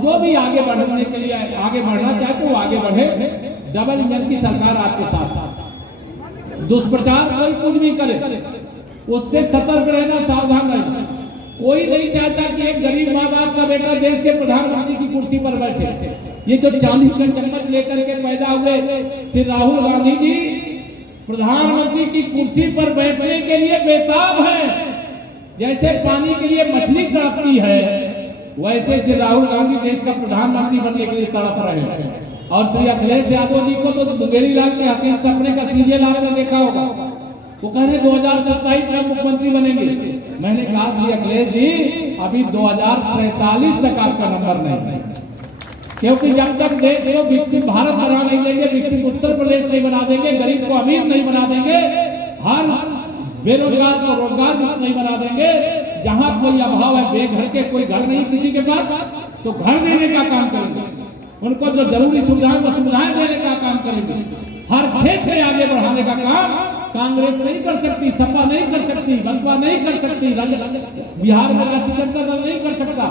जो भी आगे बढ़ने के लिए आगे बढ़ना चाहते हो आगे बढ़े। डबल इंजन की सरकार आपके साथ। दुष्प्रचार कोई कुछ भी करे, उससे सतर्क रहना, सावधान रहना। कोई नहीं चाहता कि एक गरीब माँ बाप का बेटा देश के प्रधानमंत्री की कुर्सी पर बैठे। ये जो चांदी का चम्मच लेकर के पैदा हुए श्री राहुल गांधी जी प्रधानमंत्री की कुर्सी पर बैठने के लिए बेताब है। जैसे पानी के लिए मछली तड़पती है, वैसे श्री राहुल गांधी देश का प्रधानमंत्री बनने के लिए तड़प रहे हैं। और श्री अखिलेश यादव जी को तो मुंगेरी लाल के हसीन सपने का सीरियल आपने देखा होगा। वो कह रहे 2027 में मुख्यमंत्री बनेंगे। मैंने कहा श्री अखिलेश जी अभी 2047 तक आपका नंबर नहीं है, क्योंकि जब तक देश को विकसित भारत बना नहीं देंगे, विकसित उत्तर प्रदेश नहीं बना देंगे, गरीब को अमीर नहीं बना देंगे, हर बेरोजगार को रोजगार नहीं बना देंगे, जहाँ कोई अभाव है, बेघर के कोई घर नहीं किसी के पास, तो घर देने का काम करेंगे। उनको जो जरूरी सुविधाएं वो सुविधाएं देने का काम करेंगे। हर क्षेत्र में आगे बढ़ाने का काम कांग्रेस नहीं कर सकती, सपा नहीं कर सकती, बसपा नहीं कर सकती, बिहार में राष्ट्रीय जनता दल नहीं कर सकता।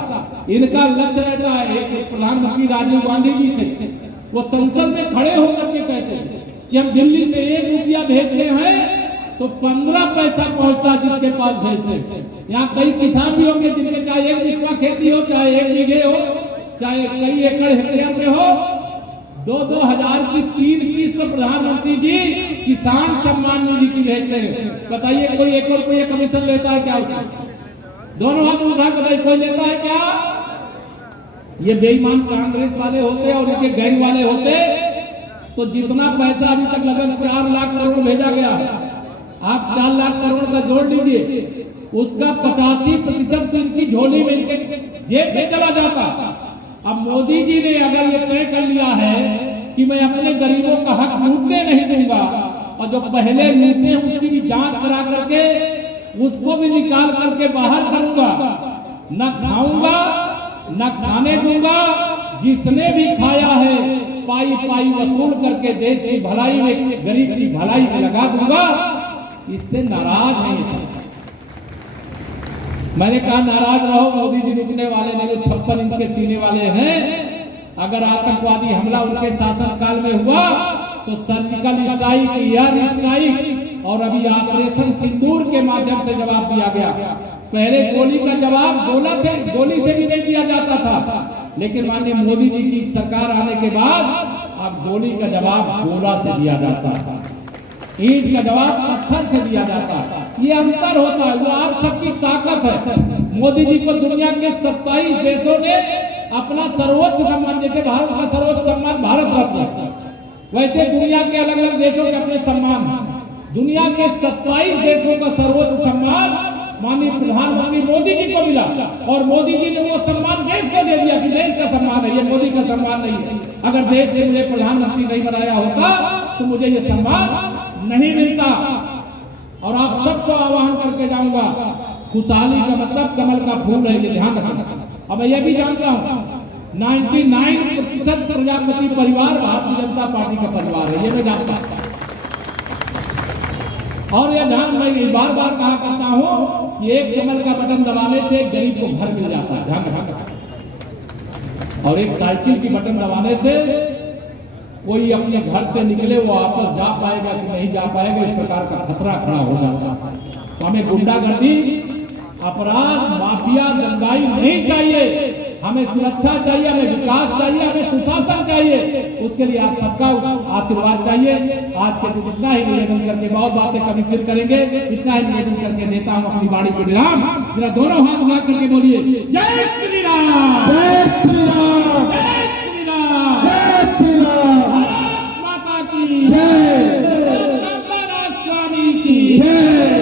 इनका लक्ष्य रहता है। एक प्रधानमंत्री राजीव गांधी जी थे, वो संसद में खड़े होकर के कहते हैं कि हम दिल्ली से 1 रुपया भेजते हैं तो 15 पैसा पहुंचता जिसके पास भेजते हैं। यहाँ कई किसान भी होंगे जिनके चाहे 1 बिस्वा खेती हो, चाहे 1 बीघे हो, चाहे कई एकड़ हेक्टेयर में हो, 2-2 हजार की 3 किस्त प्रधानमंत्री जी किसान सम्मान निधि की भेजते हैं। बताइए कोई 1 रुपया कमीशन लेता है क्या उसमें? दोनों हाथ उठा बताइए कोई लेता है क्या? ये बेईमान कांग्रेस वाले होते और इनके गैंग वाले होते तो जितना पैसा अभी तक लगभग 4 लाख करोड़ भेजा गया है, आप 4 लाख करोड़ का जोड़ लीजिए, उसका 85% इनकी झोली में, इनके जेब में चला जाता। अब मोदी जी ने अगर ये तय कर लिया है कि मैं अपने गरीबों का हक लूटने नहीं दूंगा, और जो पहले लूटे उसकी भी जांच करा करके उसको भी निकाल करके बाहर करूंगा, न खाऊंगा न खाने दूंगा, जिसने भी खाया है पाई पाई वसूल करके देश की भलाई में, गरीब की भलाई में लगा दूंगा। इससे नाराज है ये। मैंने कहा नाराज रहो, मोदी जी रुकने वाले नहीं, 56 इंच के सीने वाले हैं। अगर आतंकवादी हमला उनके शासनकाल में हुआ तो सर्जिकल स्ट्राइक, एयर स्ट्राइक और अभी ऑपरेशन सिंदूर के माध्यम से जवाब दिया गया। पहले गोली का जवाब गोली से भी नहीं दिया जाता था, लेकिन माननीय मोदी जी की सरकार आने के बाद अब गोली का जवाब गोला से दिया जाता था, ईंट का जवाब पत्थर से दिया जाता है। ये अंतर होता है, वो आप सबकी ताकत है। मोदी जी को दुनिया के 27 देशों ने अपना सर्वोच्च सम्मान, जैसे भारत का सर्वोच्च सम्मान भारत रत्न है, वैसे दुनिया के अलग अलग देशों के अपने सम्मान हैं। दुनिया के 27 देशों का सर्वोच्च सम्मान माननीय प्रधानमंत्री मोदी जी को मिला, और मोदी जी ने वो सम्मान देश को दे दिया कि देश का सम्मान है, ये मोदी का सम्मान नहीं है। अगर देश ने मुझे प्रधानमंत्री नहीं बनाया होता तो मुझे ये सम्मान नहीं मिलता। और आप सबको आह्वान करके जाऊंगा, खुशहाली का मतलब कमल का फूल है, ये ध्यान रखना। अब मैं ये भी जानता हूँ 99% प्रजापति परिवार भारतीय जनता पार्टी का परिवार है, ये मैं जानता हूँ। और यह ध्यान मैं बार बार कहा करता हूँ कि एक कमल का बटन दबाने से गरीब को घर मिल जाता है, ध्यान रखना। और एक साइकिल की बटन दबाने से कोई अपने घर से निकले वो वापस जा पाएगा कि नहीं जा पाएगा, इस प्रकार का खतरा खड़ा हो जाता है। तो हमें गुंडागर्दी, अपराध, माफिया, दंगाई नहीं चाहिए। हमें सुरक्षा चाहिए, हमें विकास चाहिए, हमें सुशासन चाहिए। उसके लिए आप सबका आशीर्वाद चाहिए। आज के दिन इतना ही निवेदन करके, बहुत बातें कभी फिर करेंगे, इतना ही निवेदन करके देता हूँ अपनी वाणी को विराम। जरा दोनों हाथ उठा करके बोलिए जय श्री राम, जय श्री राम, जय